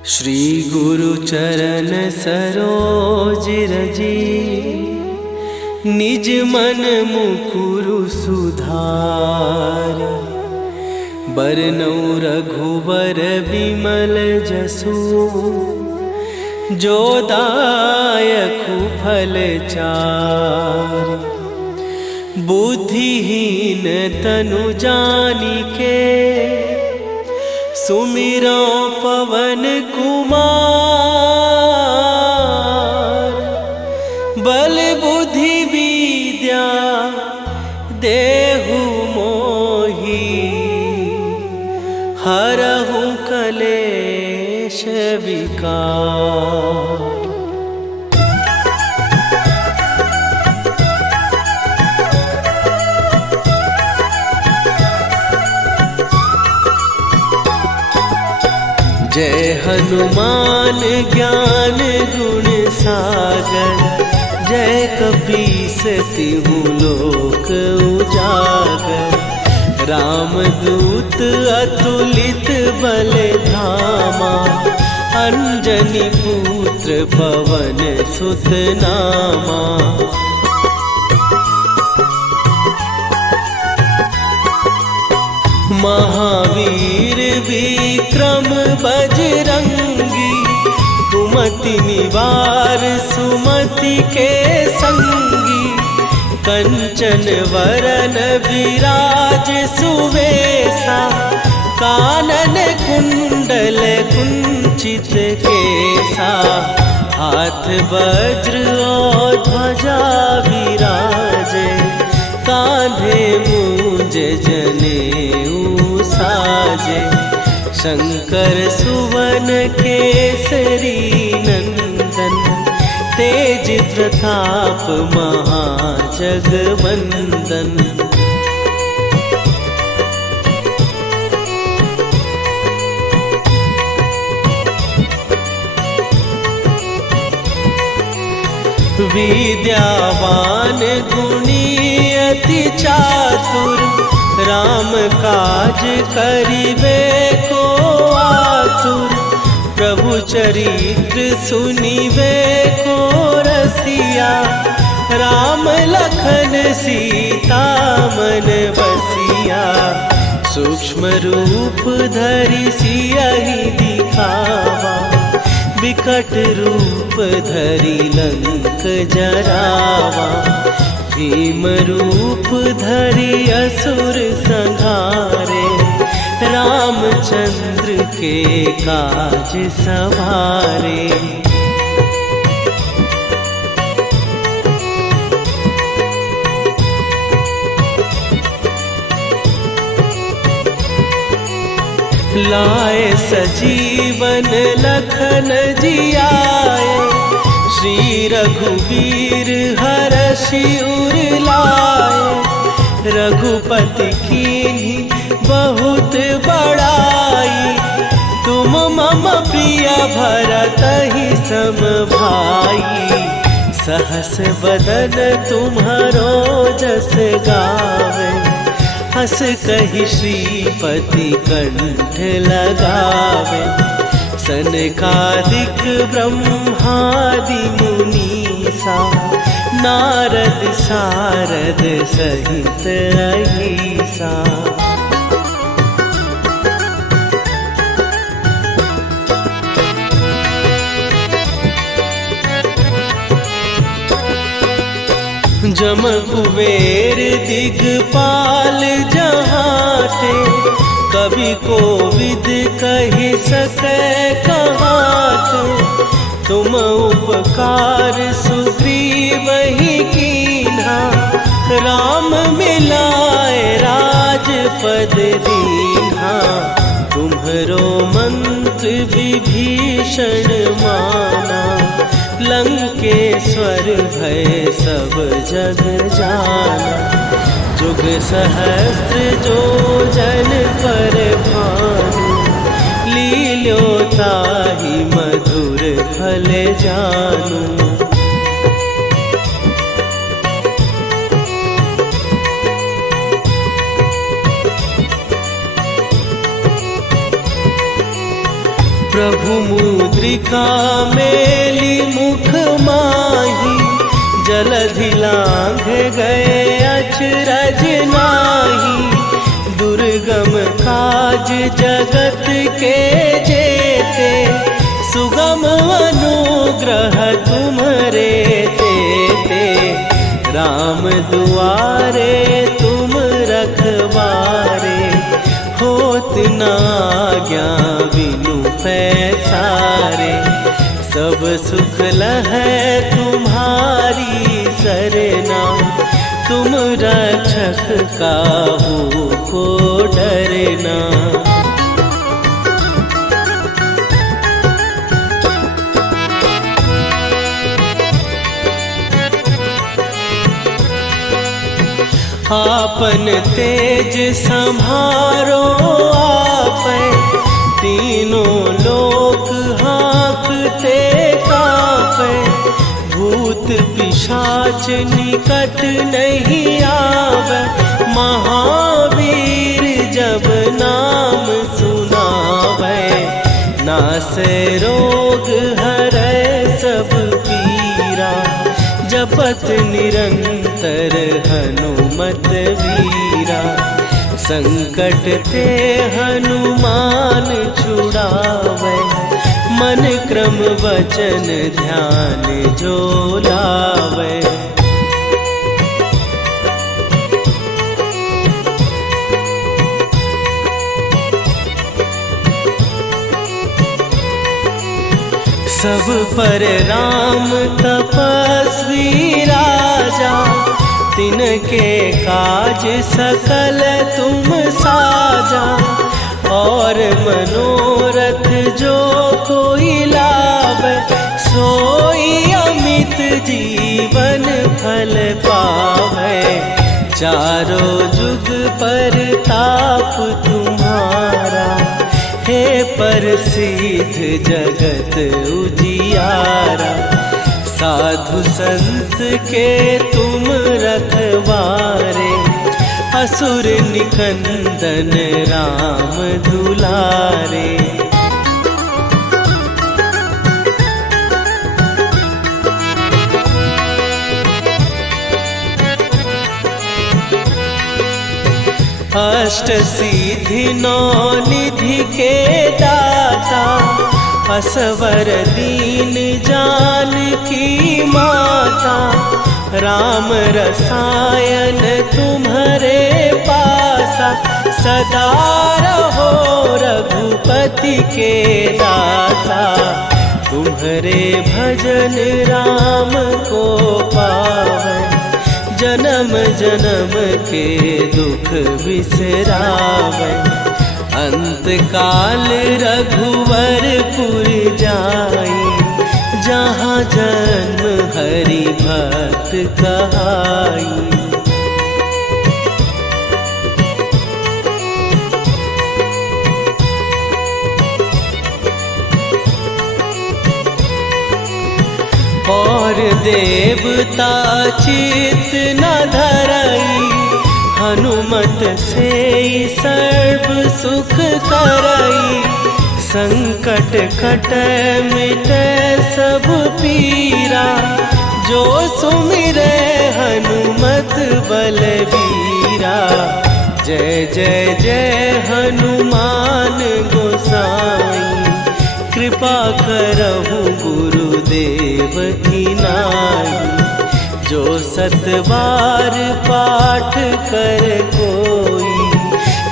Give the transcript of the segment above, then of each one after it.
श्री गुरु चरण सरोज रजी, निज मन मुकुरु सुधार। बरनौ रघुबर बिमल जसु, जो दायकु फल चार। बुद्धिहीन तनु जानिके, सुमिरो पवन कुमार। बल बुद्धि विद्या देहु मोहि, हरहु कलेश विकार। जय हनुमान ज्ञान गुण सागर, जय कपीस तिहु लोक उजागर। रामदूत अतुलित बल धामा, अंजनी पुत्र पवन सुत नामा। महावीर विक्रम बजरंगी, कुमति निवार सुमति के संगी। कंचन वरन विराज सुवेशा, कानन कुंडल कुंचित केसा। हाथ वज्र और ध्वजा विराजे, कांधे मूंज जनेऊ साजे। शंकर सुवन केसरी नंदन, तेज प्रताप महाजगवंदन। विद्यावान गुणी अति चातुर, राम काज करिबे को आतुर। प्रभु चरित्र सुनिबे को रसिया, राम लखन सीता मन बसिया। सूक्ष्म रूप धरि सियहि दिखावा, विकट रूप धरि लंक जरावा। भीम रूप धरि असुर संहारे, रामचंद्र के काज सवारे। लाए सजीवन लखन जियाए, श्री रघुवीर हरषि उर लाए। रघुपति कीन्ही बहुत बड़ाई, तुम मम प्रिय भरतहि सम भाई। सहस बदन तुम्हारो जस गावे, हस कहि श्रीपति कंठ लगावे। सनकादिक ब्रह्मादि मुनीसा, नारद सारद सहित अहिसा। जम कुबेर दिगपाल जहाते, कवि कोविद कहि सकै कहाते। तुम उपकार सुग्रीवहि कीन्हा, राम मिलाए राजपद दीन्हा। तुम्हरो मंत्र विभीषण माना, लंकेश्वर भय सब जग जाना। जुग सहस्त्र जो जन पर भानु, लील्यो ताहि मधुर फल जानू। प्रभु मुद्रिका मेली मुख माही, जलधि लांघ गए अचरज नाही। दुर्गम काज जगत के जेते, सुगम अनुग्रह तुम्हरे तेते। राम दुआरे तुम रखवारे, होत न आज्ञा बिनु पैसारे। सब सुख लहै तुम्हारी सरना, तुम रक्षक काहू को डरना। आपन तेज संभारो आपै, तीनों लोक हाँकते कांपै। भूत पिशाच निकट नहीं आवे, महावीर जब नाम सुनावे। नासै रोग हरै सब पीरा, जपत निरंतर हनुमत वीरा। संकट ते हनुमान छुड़ावे, मन क्रम वचन ध्यान जो लावे। सब पर राम तपस्वी राजा, तिनके काज सकल तुम साजा। और मनोरथ जो कोई लावे, सोई अमित जीवन फल पावे। चारों जुग पर ताप तुम्हारा, हे प्रसिद्ध जगत उजियारा। साधु संत के तुम रखवारे, असुर निकंदन राम दुलारे। अष्ट सिद्धि नौ निधि के दाता, असवर दीन जानकी माता। राम रसायन तुम्हारे पासा, सदा रहो रघुपति के दासा। तुम्हारे भजन राम को पावै, जन्म जन्म के दुख बिसरावै। अंत काल रघुवरपुर जाई, जहाँ जन्म हरि भक्त कहाई। और देवता चित न धरई, हनुमत से सर्व सुख करई। संकट कटै मिटै सब पीरा, जो सुमिरै हनुमत बलबीरा। जय जय जय हनुमान गोसाई, कृपा करहु गुरुदेव की नाई। जो सत बार पाठ कर कोई,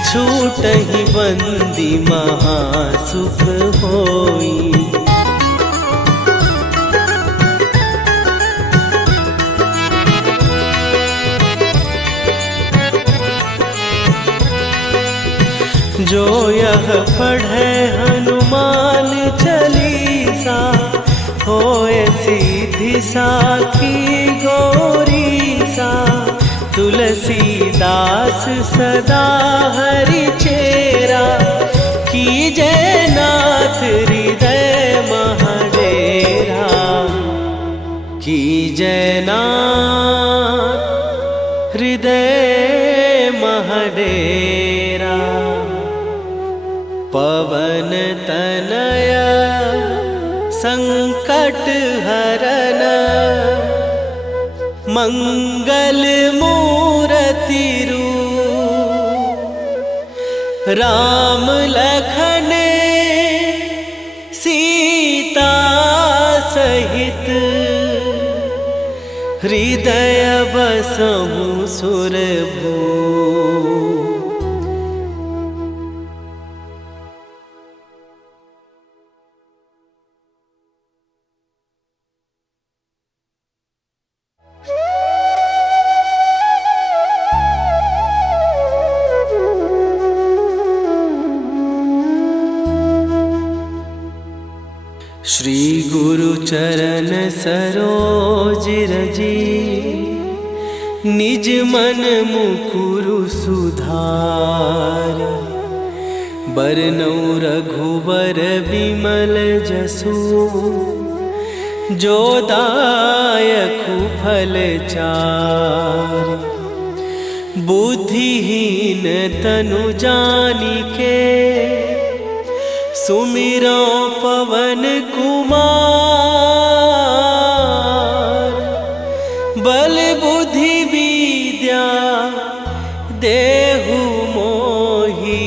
छूटहि बंदी महासुख होई। जो यह पढ़े हनुमान चालीसा, होए सीधी साखी गौरीसा। तुलसीदास सदा हरि चेरा, कीजय नाथ हृदय महडेरा। कीजय नाथ हृदय महडेरा। पवन तनय संकट हरन मंगल मूर्ति रूप राम लखन सीता सहित हृदय बसहु सुरभू। श्री गुरु चरण सरोज रजी निज मन मुकुरु सुधार। बरनौ रघुबर बिमल जसु जो दायकु फल चार। बुद्धिहीन तनु जानिके सुमिरो पवन कुमार। बल बुद्धि विद्या देहु मोहि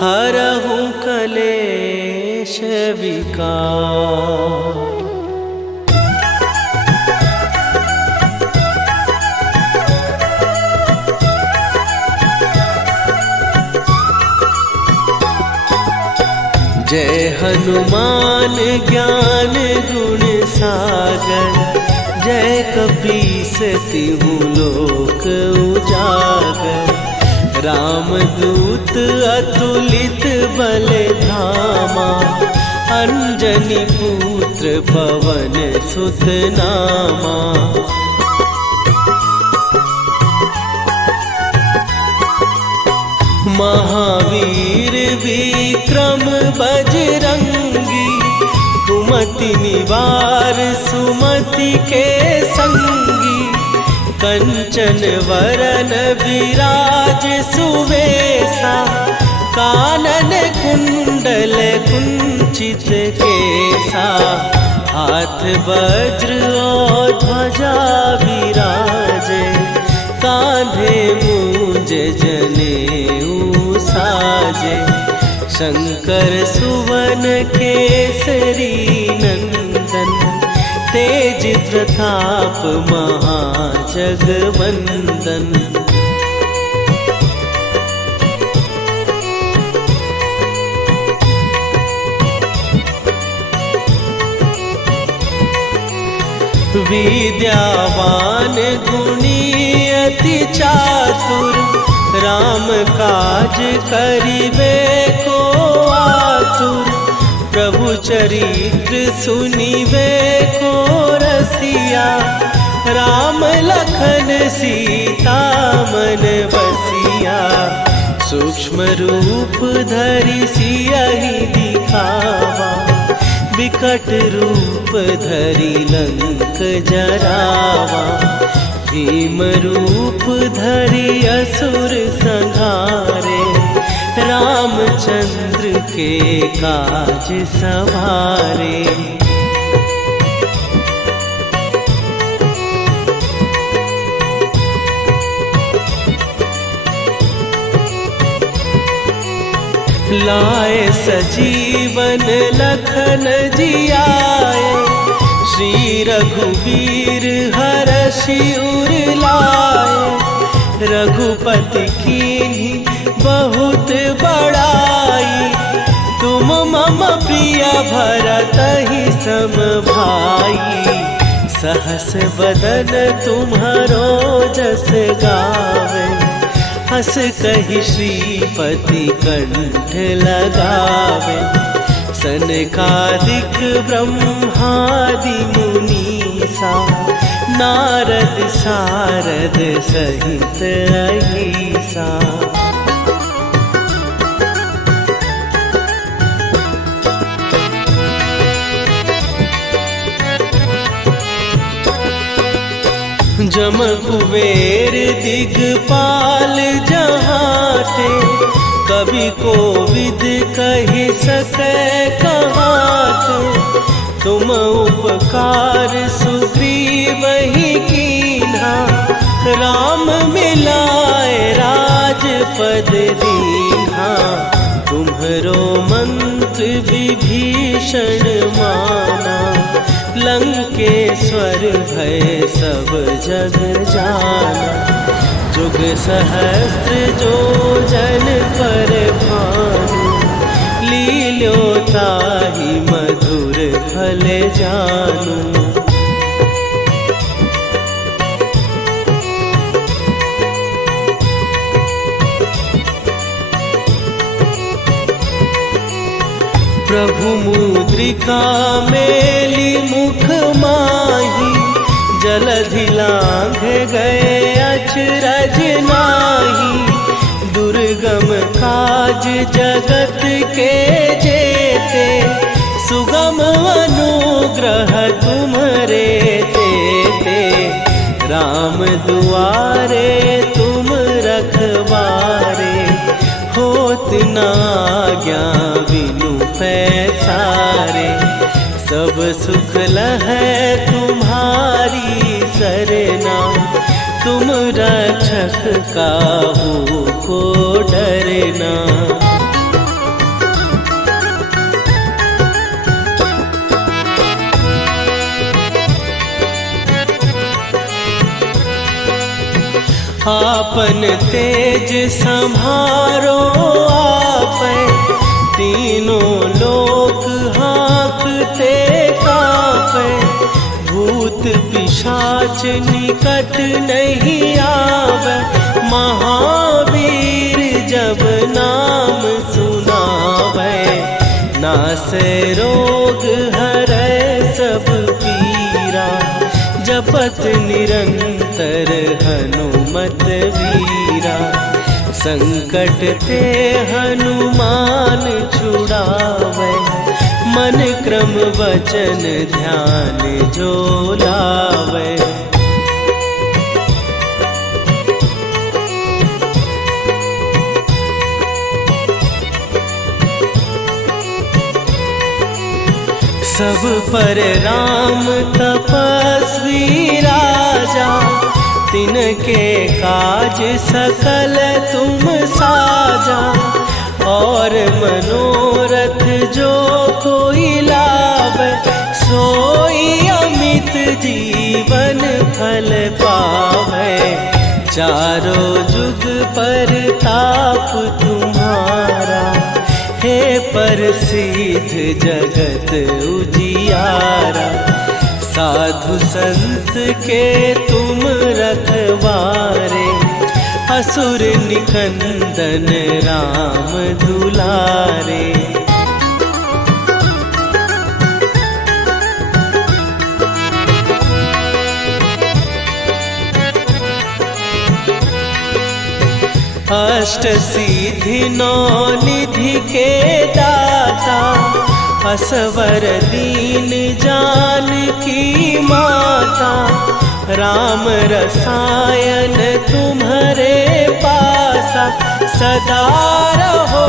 हरहु कलेश विकार। जय हनुमान ज्ञान गुण सागर। जय कपीस तिहु लोक उजागर। रामदूत अतुलित बल धामा। अंजनी पुत्र पवन सुत नामा। महावीर विक्रम बजरंगी। कुमति निवार सुमति के संगी। कंचन वरन विराज सुवेशा। कानन कुंडल कुंचित केसा। हाथ वज्र और ध्वजा विराजे। कांधे मूंज जनेऊ साजे। शंकर सुवन केसरी नंदन। तेज प्रताप महाजगवंदन। विद्यावान गुणी अति चातुर। राम काज करिबे को आतुर। प्रभु चरित्र सुनिबे को रसिया। राम लखन सीता मन बसिया। सूक्ष्म रूप धरि सियहि दिखावा। विकट रूप धरि लंक जरावा। भीम रूप धरि असुर संहारे। रामचंद्र के काज सवारे। लाए सजीवन लखन जियाए। श्री रघुवीर हरषि उर लाए। रघुपति कीन्ही बहुत बड़ाई। तुम मम प्रिय भरतहि सम भाई। सहस बदन तुम्हारो जस गावे। हस कहि श्रीपति कंठ लगावे। सनकादिक ब्रह्मादि मुनीसा। नारद सारद सहित अहिसा। जम कुबेर दिगपाल जहाते। कवि कोविद कहि सकै कहाते। तुम उपकार सुग्रीव ही कीन्हा, राम मिलाए राजपद दीन्हा। तुम्हरो मंत्र विभीषण माना, लंकेश्वर भय सब जग जाना। जुग सहस्त्र जो जन पर भानु, लील्यो ताहि मधुर फल जानू। प्रभु मुद्रिका मेली मुख माही, जलधि लांघ गए अचरज नाही। दुर्गम काज जगत के जेते, सुगम अनुग्रह तुम्हरे तेते। राम दुआरे तुम रखवारे, होत न आज्ञा बिनु पैसारे। सब सुख लहै तुम्हारी सरना, तुम रक्षक काहू को डरना। आपन तेज सम्हारो आपै, तीनों लोक हाँकते कांपै। भूत पिशाच निकट नहीं आवे, महावीर जब नाम सुनावे। नासै रोग हरै सब पीरा, जपत निरंतर हनुमत वीरा। संकट ते हनुमान छुड़ावे, मन क्रम वचन ध्यान जो लावे। सब पर राम तपस्वी राजा, तिनके काज सकल तुम साजा। और मनोरथ जो कोई लावे, सोई अमित जीवन फल पावे। चारों जुग पर ताप तुम्हारा, हे प्रसिद्ध जगत उजियारा। साधु संत के तुम रखवारे, असुर निकंदन राम दुलारे। अष्ट सिद्धि नौ निधि के दाता, असवर दीन जानकी माता। राम रसायन तुम्हारे पासा, सदा रहो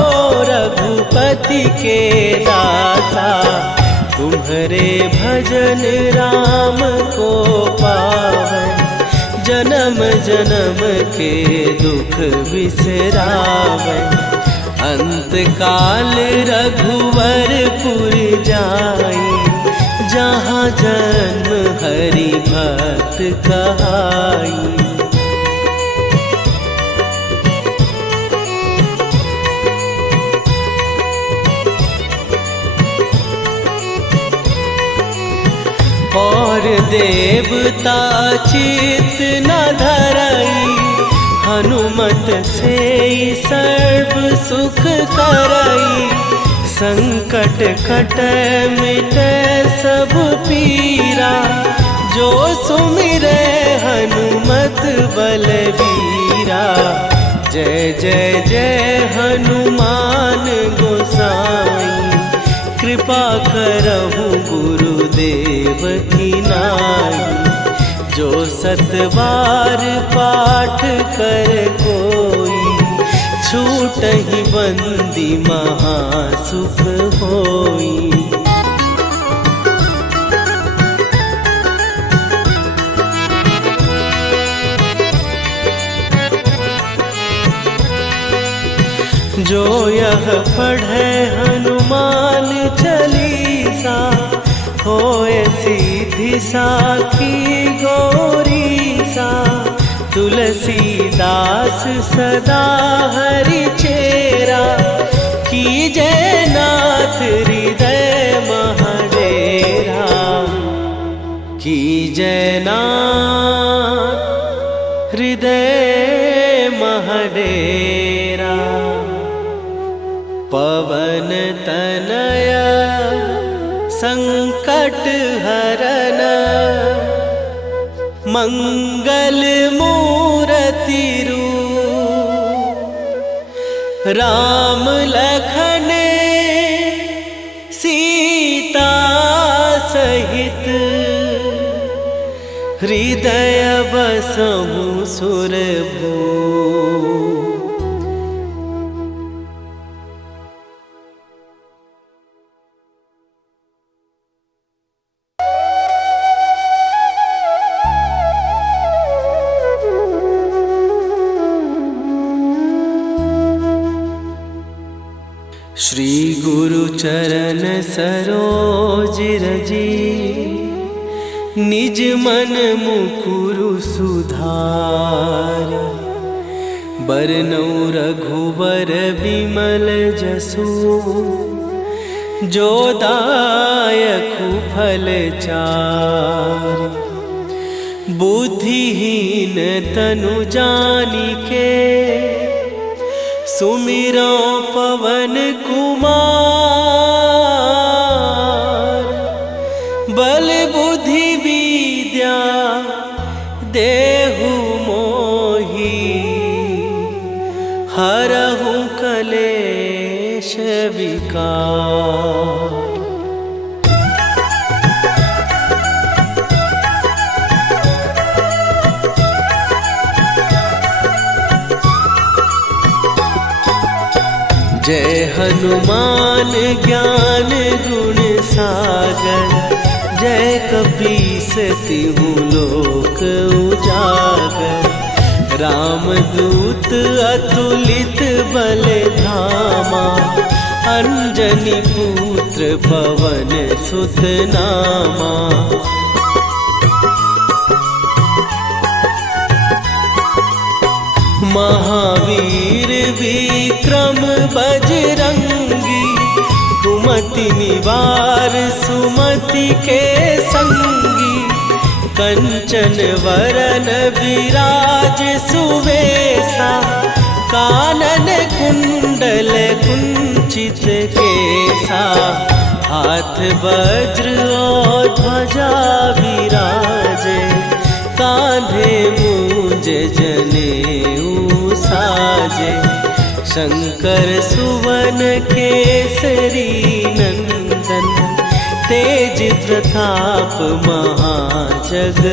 रघुपति के दासा। तुम्हारे भजन राम को पावै, जन्म जन्म के दुख बिसरावै। अंत काल रघुवरपुर जाई, जहाँ जन्म हरि भक्त कहाई। और देवता चित न धरई, हनुमत से सर्व सुख करई। संकट कटै मिटै सब पीरा, जो सुमिरै हनुमत बलबीरा। जय जय जय हनुमान गोसाई, कृपा करहु गुरुदेव की नाई। जो सतबार पाठ कर कोई, छूटहि बंदी महासुख होई। जो यह पढ़े हनुमान चालीसा, होए सीधी साखी गौरी सा। तुलसीदास सदा हरि चेरा, कीजे नाथ हृदय महडेरा। कीजे नाथ हृदय महडेरा। पवन तनय संकट हरन, मंगल मूर्ति रूप। राम लखन सीता सहित, हृदय बसहु सुरभूप। श्री गुरु चरण सरोज रजी, निज मन मुकुरु सुधार। बरनउँ रघुबर बिमल जसु, जो दायकु फल चारि। बुद्धिहीन तनु जानिके, सुमिरो पवन कुमार। बल बुद्धि विद्या देहु मोहि, हरहु कलेश विकार। जय हनुमान ज्ञान गुण सागर, जय कपीस तिहु लोक उजागर। रामदूत अतुलित बल धामा, अंजनी पुत्र पवन सुत नामा। महावीर विक्रम बजरंगी, कुमति निवार सुमति के संगी। कंचन वरन विराज सुवेशा, कानन कुंडल कुंचित केसा। हाथ वज्र और ध्वजा विराजे, कांधे मूंज जनेऊ साजे। शंकर सुवन केसरी नंदन, तेज प्रताप महाजगवंदन।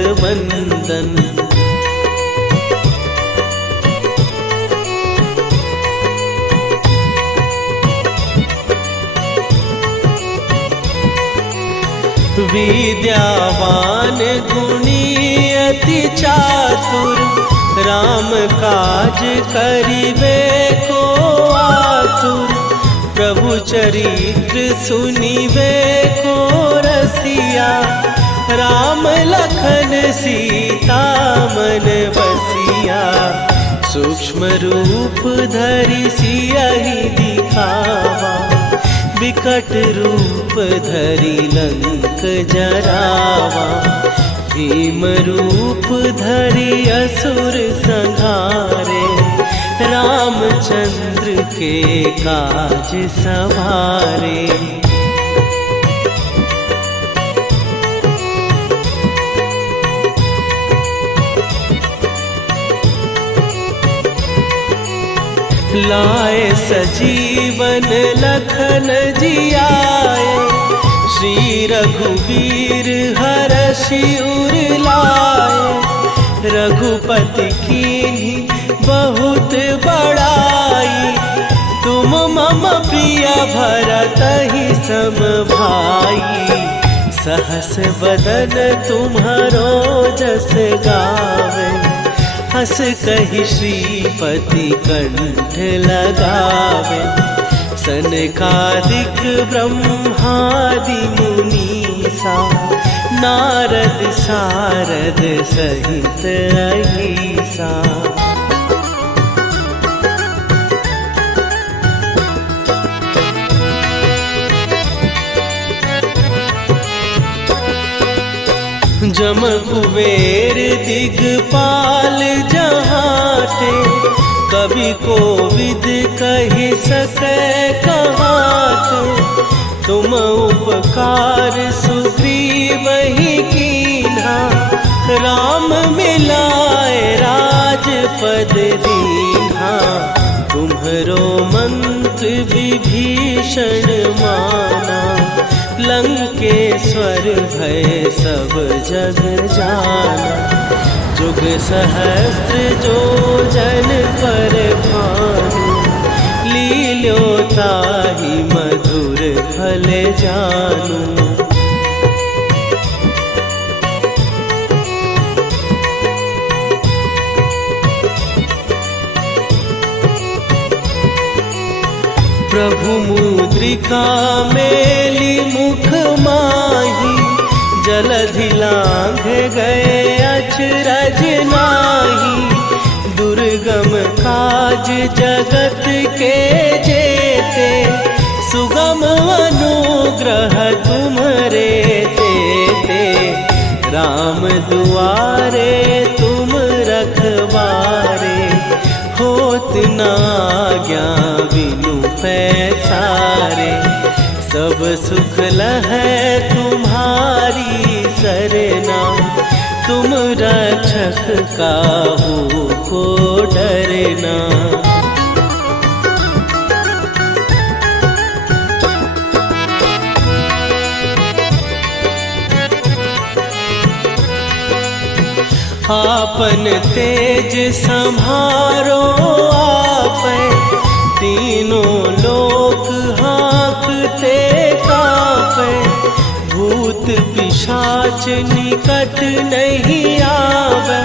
विद्यावान गुणी अति चातुर, राम काज करिबे को आतुर। प्रभु चरित्र सुनिबे को रसिया, राम लखन सीता मन बसिया। सूक्ष्म रूप धरि सियहि दिखावा, विकट रूप धरि लंक जरावा। भीम रूप धरि असुर संहारे, रामचंद्र के काज सवारे। लाए सजीवन लखन जियाए, श्री रघुवीर हरषि उर लाए। रघुपति कीन्ही बहुत बड़ाई, तुम मम प्रिय भरतहि सम भाई। सहस बदन तुम्हारो जस गावे, हस कहि श्रीपति कंठ लगावे, सनकादिक ब्रह्मादि मुनीसा, नारद सारद सहित अहिसा। जम कुबेर दिगपाल जहाते, कवि कोविद कहि सकै कहाते। तुम उपकार सुग्रीवहि कीन्हा, राम मिलाए राजपद दीन्हा। तुम्हरो मंत्र विभीषण माना, लंकेश्वर भय सब जग जाना। जुग सहस्त्र जो जन पर भानु, लील्यो ताहि मधुर फल जानू। प्रभु मुद्रिका मेली मुख माही, जलधि लांघ गए अचरज नाही। दुर्गम काज जगत के जेते, सुगम अनुग्रह तुम्हरे तेते। राम दुआरे तुम रखवारे, होत न आज्ञा बिनु पैसारे। सब सुख लहै तुम्हारी सरना, तुम रक्षक काहू को डरना। आपन तेज संभारो आपै, तीनों लोक हाँकते कापै। भूत पिशाच निकट नहीं आवे,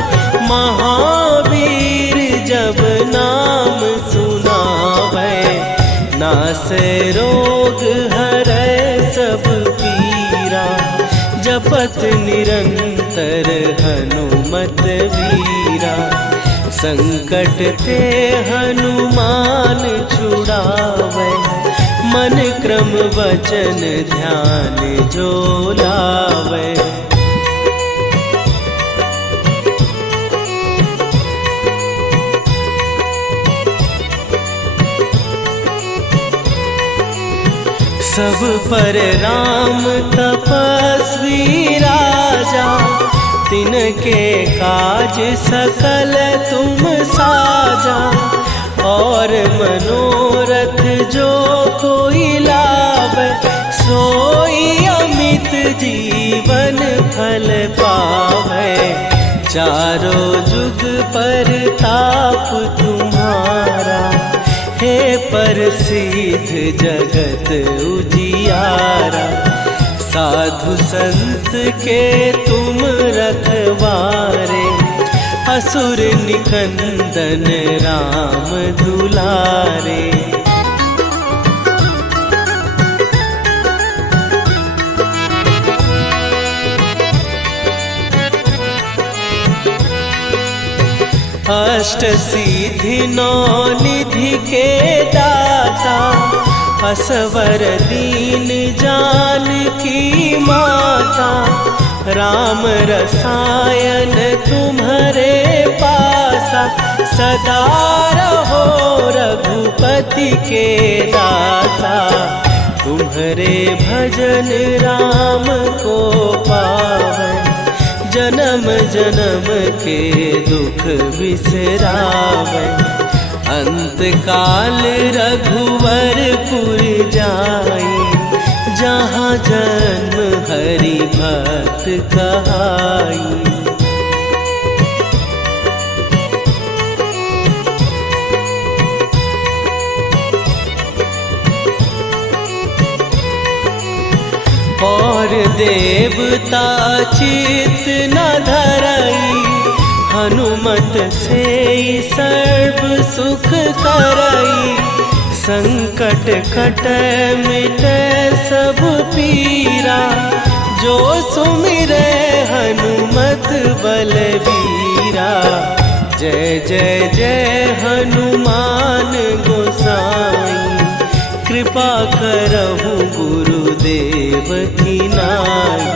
महावीर जब नाम सुनावे। नासै रोग हरै सब पीरा, जपत निरंतर हनुमत वीरा। संकट ते हनुमान छुड़ावे, मन क्रम वचन ध्यान जो लावे। सब पर राम तपस्वी राजा, तिनके काज सकल तुम साजा। और मनोरथ जो कोई लावे, सोई अमित जीवन फल पावे। चारों जुग पर ताप तुम्हारा, हे प्रसिद्ध जगत उजियारा। साधु संत के तुम रखवारे, असुर निकंदन राम दुलारे। अष्ट सिद्धि नौ निधि के दाता, असवर दीन जानकी माता। राम रसायन तुम्हारे पासा, सदा रहो रघुपति के दासा। तुम्हारे भजन राम को पावे, जन्म जन्म के दुख बिसरावे। अंत काल रघुवरपुर जाई, जहाँ जन्म हरि भक्त कहाई। और देवता चित न धरई, हनुमत से सर्व सुख करई, संकट कटै मिटै सब पीरा। जो सुमिरै हनुमत बलबीरा, जय जय जय हनुमान गोसाई। कृपा करहु गुरुदेव की नाई,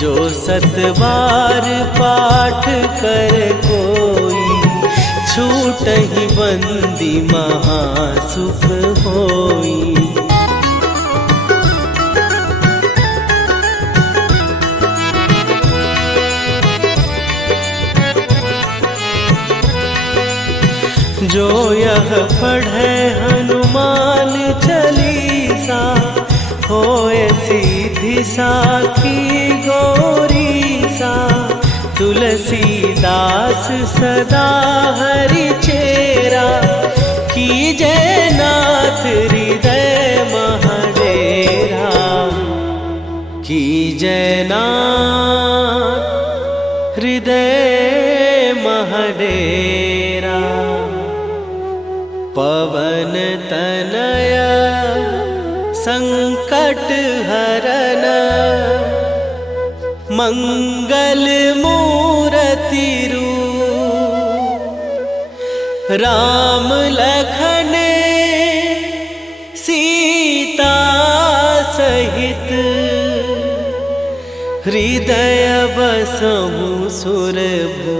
जो सतबार पाठ कर कोई, छूटहि बंदी महासुख होई। जो यह पढ़े हनुमान चालीसा, होए सीधी साखी गौरीसा। तुलसीदास सदा हरि चेरा, कीजय नाथ हृदय महडेरा। कीजय नाथ हृदय महडेरा। पवन तनया संकट हरन, मंगल मूरति रूप। राम लखन सीता सहित, हृदय बसहु सुरभूप।